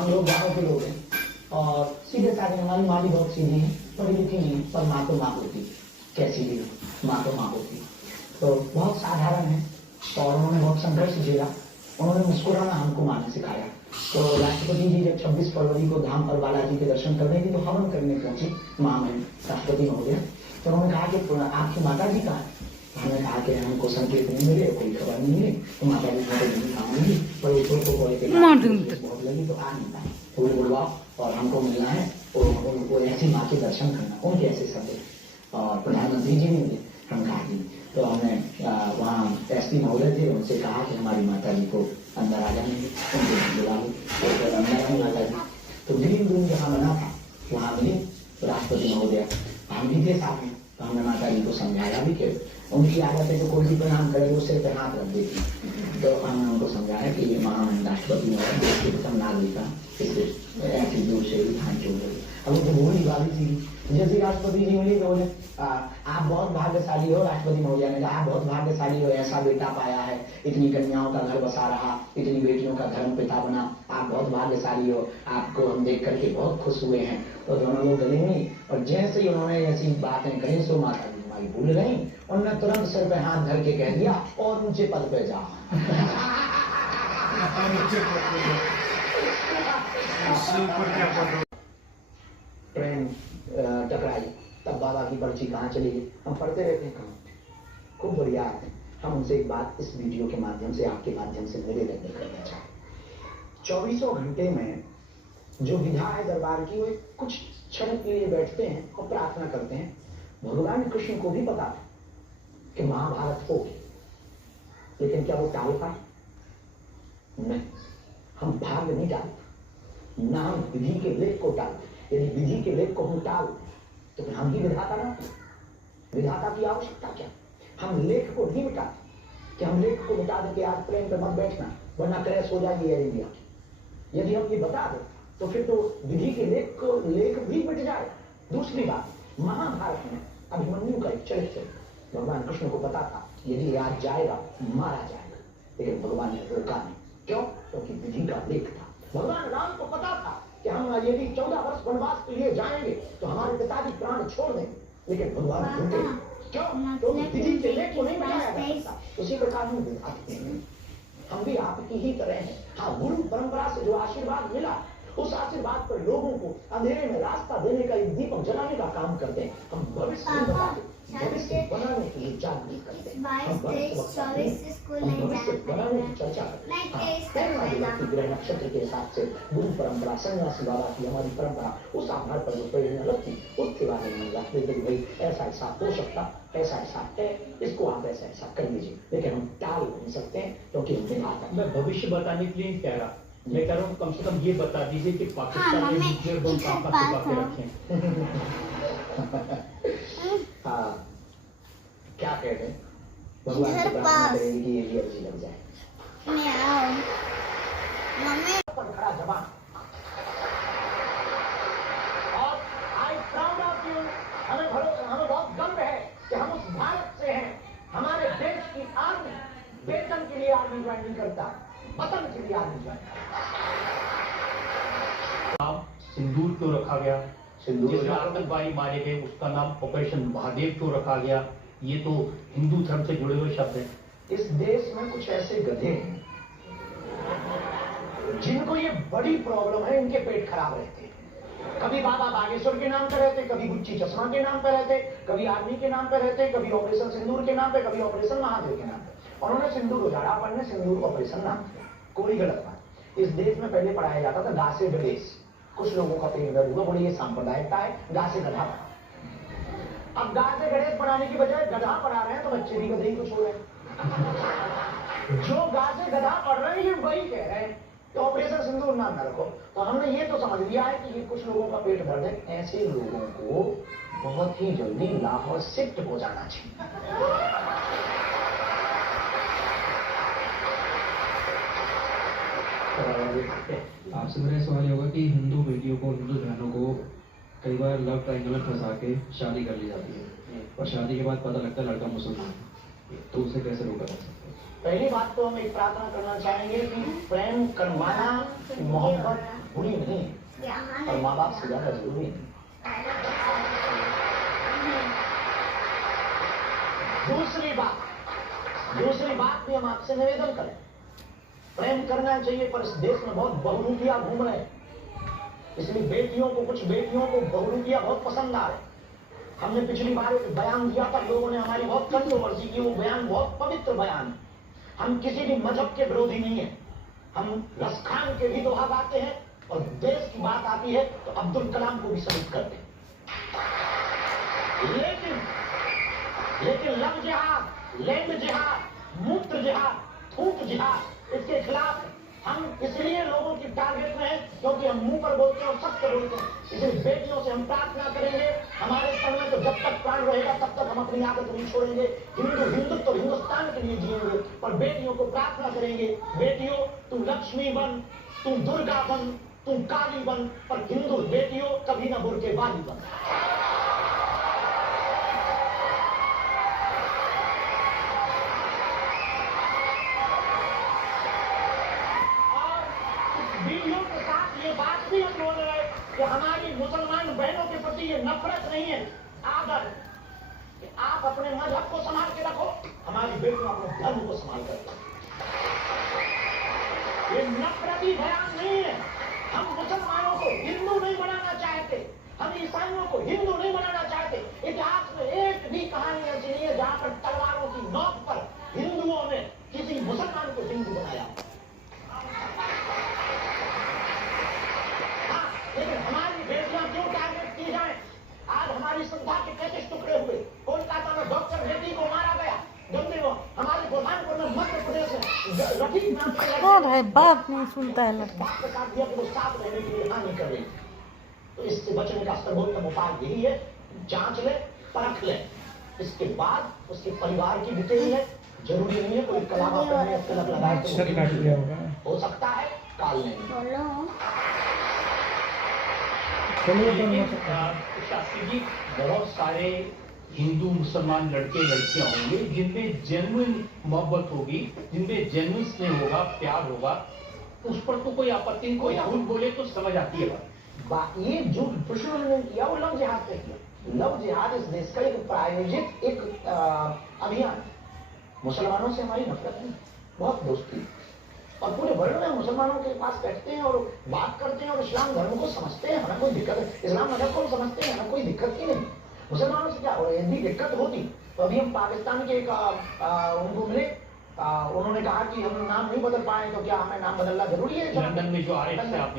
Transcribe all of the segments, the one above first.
हम लोग गाँव के लोग हैं और सीधे साधे, हमारी माँ भी बहुत सीधी है, पढ़ी लिखी नहीं, पर माँ तो माँ होती, कैसी भी हो माँ तो माँ होती, तो बहुत साधारण है। और उन्होंने बहुत संघर्ष झेला, उन्होंने मुस्कुराना हमको माँ ने सिखाया। तो राष्ट्रपति जी जब 26 फरवरी को धाम पर बालाजी के दर्शन करने की तो हवन करने पहुंची माँ में, राष्ट्रपति महोदय, तो उन्होंने कहा कि आपकी माता जी कहाँ है? हमने कहा कि हमको संकेत नहीं मिले, कोई खबर नहीं मिली, तो माता जी को नहीं कहा मिली, पर ऊपर को बहुत लगी तो आ नहीं पाए, फूल बुलवाओ और हमको मिलना है, और उनको ऐसी माँ के दर्शन करना, उनके ऐसे शब्द। और प्रधानमंत्री जी ने हम कहा कि तो हमने वहाँ एसपी महोदय थे, उनसे कहा कि हमारी माता जी को अंदर आ जाने, उनको बुला लो, तो अंदर आई माता जी। तो ड्रीम रूम जहाँ बना था वहाँ मिली राष्ट्रपति महोदय, हम भी थे साथ में, तो हमने माता जी को समझाया भी कि उनकी आदत है जो कोई भी प्रणाम करे वो सिर पे हाथ रख देती, तो हमने उनको समझाया कि ये महान राष्ट्रपति महोदय देश के प्रथम नागरिका, इससे ऐसी दूर से भी ध्यान जोड़ रही। अब वो बोली वाली थी, जैसे राष्ट्रपति जी मिली तो बोले आप बहुत भाग्यशाली हो, राष्ट्रपति महोदय ने कहा आप बहुत भाग्यशाली हो, ऐसा बेटा पाया है, इतनी कन्याओं का घर बसा रहा, इतनी बेटियों का धर्म पिता बना, आप बहुत भाग्यशाली हो, आपको हम देख करके बहुत खुश हुए हैं। तो दोनों लोग गले मिली और जैसे ही उन्होंने ऐसी बातें कही सो माता जी हमारी भूल गई, उन्होंने तुरंत सिर पे हाथ धर के कह दिया और ऊंचे पद पे जाओ। ट्रेन टकराई, तब बाबा की पर्ची कहाँ चली गई, हम पढ़ते रहते हैं कहाँ, खूब बढ़िया है। हम उनसे एक बात इस वीडियो के माध्यम से, आपके माध्यम से निवेदन करना चाहते। 24 घंटे में जो विधा है दरबार की, वो कुछ क्षण के लिए बैठते हैं और प्रार्थना करते हैं। भगवान कृष्ण को भी पता था कि महाभारत होगी, लेकिन क्या वो टाल पाए? नहीं, हम भाग्य नहीं टालते, ना हम विधि के लेख को टालते। यदि विधि के लेख को हम टाल तो फिर हम ही विधाता ना, विधाता की आवश्यकता क्या? हम लेख को नहीं मिटाते कि हम लेख को मिटा दें कि आज प्लेन पर मत बैठना वरना क्रैश हो जाएगी एयर इंडिया की। यदि हम ये बता दें तो फिर तो विधि के लेख भी मिट जाए। दूसरी बात, महाभारत में अभिमन्यु का एक चरित्र, भगवान कृष्ण को पता था यदि आज जाएगा मारा जाएगा, लेकिन भगवान ने रोका नहीं। क्यों? क्योंकि विधि का लेख था। भगवान राम को पता था कि हम यदि 14 वर्ष वनवास के लिए जाएंगे तो हमारे पिताजी प्राण छोड़ देंगे, लेकिन भगवान रुके। क्यों? तो विधि के लेख को नहीं बनाया जा सकता। उसी प्रकार हम विधाते हैं, हम भी आपकी ही तरह हैं। हाँ, गुरु परंपरा से जो आशीर्वाद मिला, उस आशीर्वाद पर लोगों को अंधेरे में रास्ता देने का, एक दीपक जलाने का काम करते हैं। हम भविष्य में बताते, भविष्य बनाने के लिए जागरूक करते हैं, हम भविष्य बनाने की चर्चा करते हैं। ग्रह नक्षत्र के हिसाब से गुरु परंपरा, सन्यासी बाबा की हमारी परंपरा, उस आधार पर जो प्रेरणा लगती उसके बारे में रखते थे भाई ऐसा ऐसा हो सकता, ऐसा ऐसा है, इसको आप ऐसा ऐसा कर लीजिए, लेकिन हम टाल नहीं सकते हैं क्योंकि मैं भविष्य बताने के लिए कह रहा, मैं कह रहा हूँ कम से कम ये बता दीजिए कि पाकिस्तान में न्यूक्लियर बम कहाँ छुपा के रखें। हाँ, क्या कह रहे हैं? भगवान से प्रार्थना करेंगे कि ये भी अच्छी लग जाए। खड़ा जवान, और आई प्राउड ऑफ यू, हमें बहुत गर्व है कि हम उस भारत से हैं। हमारे देश की आर्मी वेतन के लिए आर्मी ज्वाइन नहीं करता, पतन के लिए आर्मी ज्वाइन नाम सिंदूर क्यों रखा गया? सिंदूर जिस आतंकवादी मारे गए उसका नाम ऑपरेशन महादेव क्यों रखा गया? ये तो हिंदू धर्म से जुड़े हुए शब्द हैं। इस देश में कुछ ऐसे गधे हैं जिनको ये बड़ी प्रॉब्लम है, इनके पेट खराब रहते हैं। कभी बाबा बागेश्वर के नाम पे रहते, कभी गुच्ची चश्मा के नाम पे रहते, कभी आर्मी के नाम पे रहते, कभी ऑपरेशन सिंदूर के नाम पे, कभी ऑपरेशन महादेव के नाम पे। उन्होंने सिंदूर उजाड़ा, अपन ने सिंदूर ऑपरेशन नाम दिया। कोई गलत बात। इस देश में पहले पढ़ाया जाता था गा से गणेश। कुछ लोगों का पेट दर्द हुआ, बोले ये सांप्रदायिकता है, गा से गधा। अब गा से गणेश पढ़ाने की बजाय गधा पढ़ा रहे हैं तो बच्चे भी गधे ही कुछ हो रहे हैं। जो गा से गधा पढ़ रहे हैं वही कह रहे हैं तो ऑपरेशन सिंदूर नाम न रखो। तो हमने ये तो समझ लिया है कि ये कुछ लोगों का पेट दर्द है, ऐसे लोगों को बहुत ही जल्दी लाहौर शिफ्ट हो जाना चाहिए। आपसे मेरा सवाल ये होगा कि हिंदू बेटियों को, हिंदू बहनों को कई बार लव ट्रायंगल में फंसा के शादी कर ली जाती है और शादी के बाद पता लगता है लड़का मुसलमान है, तो उसे कैसे रोका जा सकता है? पहली बात तो हम एक प्रार्थना करना चाहेंगे कि प्रेम करवाना, मोहब्बत बुरी नहीं है और माँ बाप से ज्यादा जरूरी नहीं। दूसरी बात भी हम आपसे निवेदन करें, प्रेम करना चाहिए, पर इस देश में बहुत बहुरूपिया घूम रहे हैं, इसलिए कुछ बेटियों को बहुरूपिया बहुत पसंद आ रहे। हमने पिछली बार एक बयान दिया था, लोगों ने हमारी बहुत कंट्रोवर्सी की, वो बयान बहुत पवित्र बयान है। हम किसी भी मजहब के विरोधी नहीं है, हम रसखान के भी दोहा गाते हैं और देश की बात आती है तो अब्दुल कलाम को भी सल्यूट करते हैं। लेकिन लव जिहाद, लैंड जिहाद, मूत्र जिहाद, थूक जिहाद, इसके खिलाफ हम इसलिए लोगों की टारगेट में हैं क्योंकि हम मुंह पर बोलते हैं और सत्य बोलते हैं। इसलिए बेटियों से हम प्रार्थना करेंगे, हमारे तन में तो जब तक प्राण रहेगा तब तक हम अपनी आदत नहीं छोड़ेंगे। हिंदुत्व तो हिंदुस्तान के लिए जिएंगे, पर बेटियों को प्रार्थना करेंगे, बेटियों तुम लक्ष्मी बन, तुम दुर्गा बन, तुम काली बन, पर हिंदू बेटियों कभी न बुर्केबाजी बन। वीडियो के साथ ये बात भी हम बोल रहे हैं कि हमारी मुसलमान बहनों के प्रति ये नफरत नहीं है, आदर, कि आप अपने मजहब को संभाल के रखो, हमारी बेटियां अपने धर्म को संभाल कर रखो। ये नफरती बयान नहीं है। हम मुसलमानों को हिंदू नहीं बनाना चाहते, हम ईसाइयों को हिंदू नहीं बनाना चाहते। इतिहास में एक भी कहानी ऐसी नहीं है जहां पर तलवारों की नोक पर हिंदुओं ने किसी मुसलमान को हिंदू बनाया। लेकिन हमारी बेटियां क्यों टारगेट की जाए? आज हमारी संस्था के 33 टुकड़े हुए, कोलकाता में डॉक्टर रेड्डी को मारा गया, हमारे बुरहानपुर में मध्य प्रदेश में रफीक नाम के बात नहीं सुनता है लड़का। काट दिया कि वो साथ रहने के लिए हानि कर रही। तो इससे बचने का सर्वोत्तम उपाय यही है, जांच ले, परख ले, इसके बाद उसके परिवार की डिटेल है। जरूरी नहीं है कोई कलावा करने तिलक लगाए, हो सकता है काल नहीं। शास्त्री जी, बहुत सारे हिंदू मुसलमान लड़के लड़कियां होंगे जिनमें जेन्युइन मोहब्बत होगी, जिनमें जेन्युइन स्नेह होगा, प्यार होगा, उस पर तो कोई आपत्ति नहीं। कोई झूठ बोले तो समझ आती है बात। ये झूठ दुश्मन ने किया, वो लव जिहाद पे किया। लव जिहाद इस देश का एक प्रायोजित एक अभियान। मुसलमानों से हमारी नफरत नहीं, बहुत दोस्ती, और पूरे वर्ल्ड में मुसलमानों के पास बैठते हैं और बात करते हैं और इस्लाम धर्म को समझते हैं। हमें कोई दिक्कत है, इस्लाम मजहब को समझते हैं, हमें कोई दिक्कत ही नहीं। मुसलमानों से क्या हो, यदि दिक्कत होती तो अभी हम पाकिस्तान के एक उनको मिले, उन्होंने कहा कि हम नाम नहीं बदल पाए तो क्या हमें नाम बदलना जरूरी है? लंदन में जो आरिफ साहब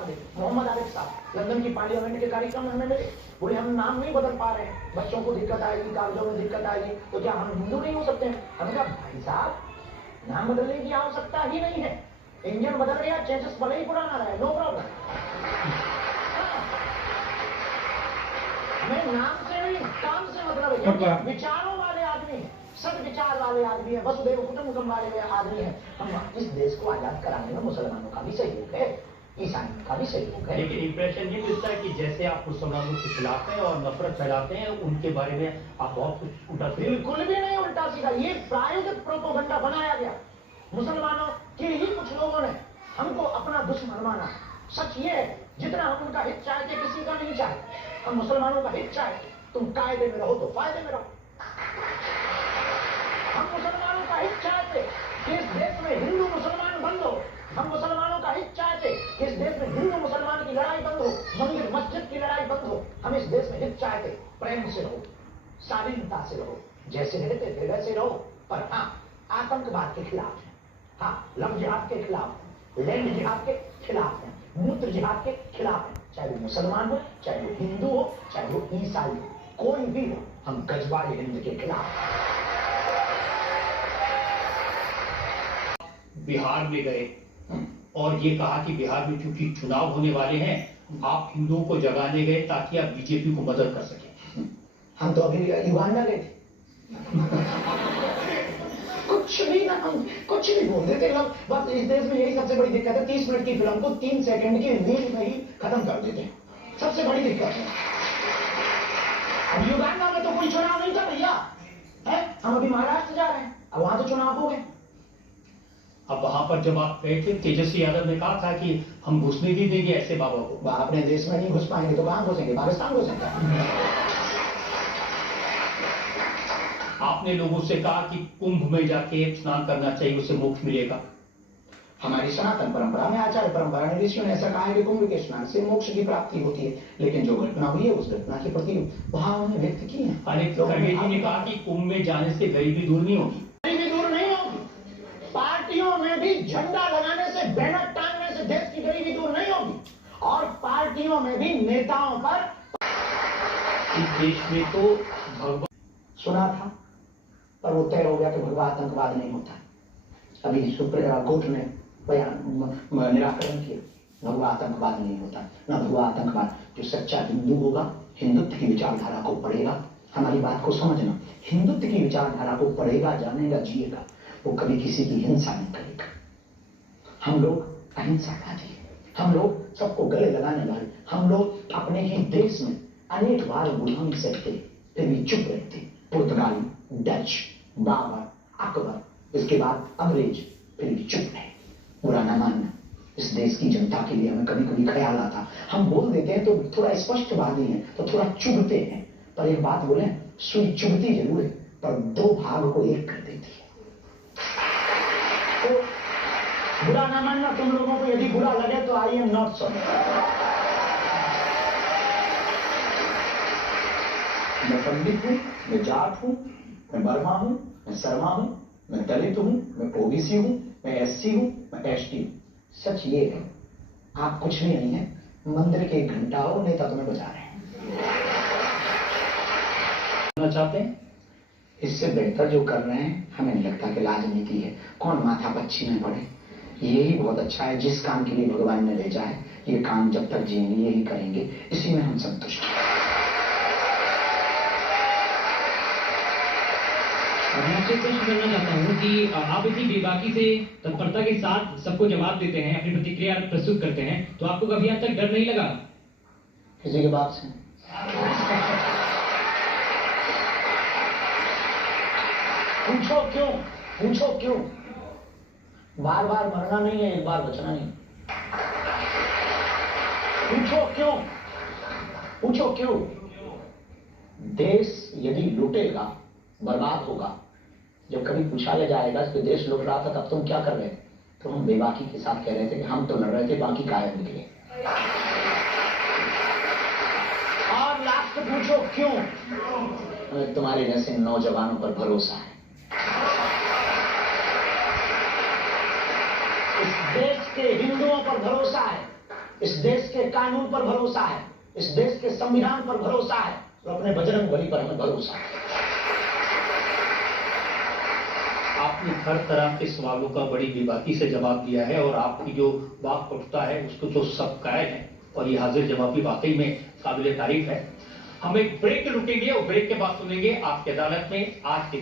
मिले, मोहम्मद आरिफ साहब लंदन की पार्लियामेंट के कार्यक्रम में हमें मिले, बोले हम नाम नहीं बदल पा रहे हैं, बच्चों को दिक्कत आएगी, कागजों में दिक्कत आएगी, तो क्या हम हिंदू नहीं हो सकते हैं? हमने कहा भाई साहब, नाम बदलने की आवश्यकता ही नहीं है, इंजन बदल गया, चेंजेस भले ही पुराना रहे, नो प्रॉब्लम। हमें नाम से नहीं, काम से मतलब है, क्योंकि विचारों वाले आदमी हैं, सद विचार वाले आदमी है, वसुधैव कुटुंबकम वाले आदमी है। हम इस देश को आजाद कराने में मुसलमानों का भी सहयोग है, ईसाइयों का भी सहयोग है। लेकिन इंप्रेशन ये मिलता है कि जैसे आप मुसलमानों के खिलाफ हैं और नफरत फैलाते हैं, उनके बारे में आप बहुत कुछ उल्टा। बिल्कुल भी नहीं उल्टा सीधा, ये प्रायोगिक प्रोपेगेंडा बनाया गया। मुसलमानों के ही कुछ लोगों ने हमको अपना दुश्मन माना। सच ये है, जितना हम उनका हित चाहते किसी का नहीं चाहते, हम मुसलमानों का हित चाहते। तुम कायदे में रहो तो फायदे में रहो। हम मुसलमानों का हित चाहते कि इस देश में हिंदू मुसलमान बंद हो। हम मुसलमानों का हित चाहते कि इस देश में हिंदू मुसलमान की लड़ाई बंद हो, मंदिर मस्जिद की लड़ाई बंद हो। हम इस देश में हित चाहते प्रेम से रहो, शालीनता से रहो, जैसे रहते थे वैसे रहो। पर हाँ, आतंकवाद के खिलाफ है, हाँ, लव जिहाद के खिलाफ है, लैंड जिहाद के खिलाफ है, मूत्र जिहाद के खिलाफ है। चाहे वो मुसलमान हो, चाहे वो हिंदू हो, चाहे वो ईसाई हो, कोई भी हो, हम गजबारे हिंद के खिलाफ हैं। बिहार में गए और ये कहा कि बिहार में चूंकि चुनाव होने वाले हैं, आप हिंदुओं को जगाने गए ताकि आप बीजेपी को मदद कर सकें। हम तो अभी युगांडा गए थे। कुछ भी ना, हम कुछ भी बोल देते लोग। बस इस देश में यही सबसे बड़ी दिक्कत है, 30 मिनट की फिल्म को 3 सेकंड की रील में ही खत्म कर देते हैं, सबसे बड़ी दिक्कत है। अब युगांडा में तो कोई चुनाव नहीं था भैया, है? हम अभी महाराष्ट्र जा रहे हैं, अब वहां तो चुनाव हो गए, अब वहां पर जब आप गए थे, तेजस्वी यादव ने कहा था कि हम घुसने नहीं देंगे ऐसे बाबा को। वह अपने देश में नहीं घुस पाएंगे तो कहां घुसेंगे? पाकिस्तान घुसेंगे। आपने लोगों से कहा कि कुंभ में जाके स्नान करना चाहिए, उससे मोक्ष मिलेगा। हमारी सनातन परंपरा में, आचार्य परंपरा में ऋषियों ने ऐसा कहा है कि कुंभ के स्नान से मोक्ष की प्राप्ति होती है। लेकिन जो घटना हुई है उस घटना के प्रति भावनाएं व्यक्त की हैं। अनेक खड़गे जी ने कहा कि कुंभ में जाने से गरीबी दूर नहीं होगी। गरीबी दूर नहीं होगी। पार्टियों में भी झंडा लगाने से, बैनर टांगने से देश की गरीबी दूर नहीं होगी। और पार्टियों में भी नेताओं पर इस देश में तो भगवान सुना था, पर वो तय हो गया कि भगवा आतंकवाद नहीं होता। अभी सुप्रीम कोर्ट ने बयान निराकरण किया, भगवा आतंकवाद नहीं होता। ना भगवा आतंकवाद, जो सच्चा हिंदू होगा, हिंदुत्व की विचारधारा को पढ़ेगा, हमारी बात को समझना, हिंदुत्व की विचारधारा को पढ़ेगा, जानेगा, जिएगा, वो कभी किसी की हिंसा नहीं करेगा। हम लोग अहिंसावादी हैं, हम लोग सबको गले लगाने वाले, हम लोग अपने ही देश में अनेक बार गुलामी सहते फिर भी चुप रहते। पुर्तगाली, डच, बाबर, अकबर, इसके बाद अंग्रेज, फिर भी चुप रहे, बुरा न मानना। इस देश की जनता के लिए हमें कभी कभी ख्याल आता, हम बोल देते हैं तो थोड़ा स्पष्टवादी हैं, तो थोड़ा चुभते हैं। पर एक बात बोले, सुई चुभती जरूर है, पर दो भाग को एक कर देती है। तो बुरा ना मानना तुम लोगों को, यदि बुरा लगे तो आई एम नॉट सॉरी। मैं पंडित हूं, मैं जाट हूं, मैं बर्मा हूं, मैं शर्मा हूं, मैं दलित हूं, मैं ओबीसी हूं, मैं एससी हूं, मैं एसटी हूं। सच ये है, आप कुछ भी नहीं है, मंदिर के घंटा और नेता तुम्हें बजा रहे हैं। चाहते हैं इससे बेहतर जो कर रहे हैं, हमें नहीं लगता कि राजनीति है। कौन माथा पच्ची में पड़े, यही बहुत अच्छा है। जिस काम के लिए भगवान ने भेजा है, ये काम जब तक जिएंगे यही करेंगे, इसी में हम संतुष्ट हैं। मैं आपसे प्रश्न करना चाहता हूँ कि आप इतनी बेबाकी से, तत्परता के साथ सबको जवाब देते हैं, अपनी प्रतिक्रिया प्रस्तुत करते हैं, तो आपको कभी आज तक डर नहीं लगा किसी के बाप से? पूछो क्यों, पूछो क्यों? बार बार मरना नहीं है, एक बार बचना नहीं। पूछो क्यों, पूछो क्यों? देश यदि लूटेगा, बर्बाद होगा। जब कभी पूछा जाएगा कि देश लूट रहा था तब तुम क्या कर रहे थे, तो हम बेबाकी के साथ कह रहे थे कि हम तो लड़ रहे थे, बाकी गायब निकले। और लास्ट पूछो क्यों? हमें तुम्हारे जैसे नौजवानों पर भरोसा है। इस देश के हिंदुओं पर भरोसा है, इस देश के कानून पर भरोसा है, इस देश के संविधान पर भरोसा है, और अपने बजरंगबली पर हमें भरोसा है। आपने हर तरह के सवालों का बड़ी बेबाकी से जवाब दिया है, और आपकी जो वाक्पटुता है उसको जो सब कायल है, और ये हाजिर जवाबी वाकई में काबिल तारीफ है। हम एक ब्रेक रुकेंगे और ब्रेक के बाद सुनेंगे आपकी अदालत में आज के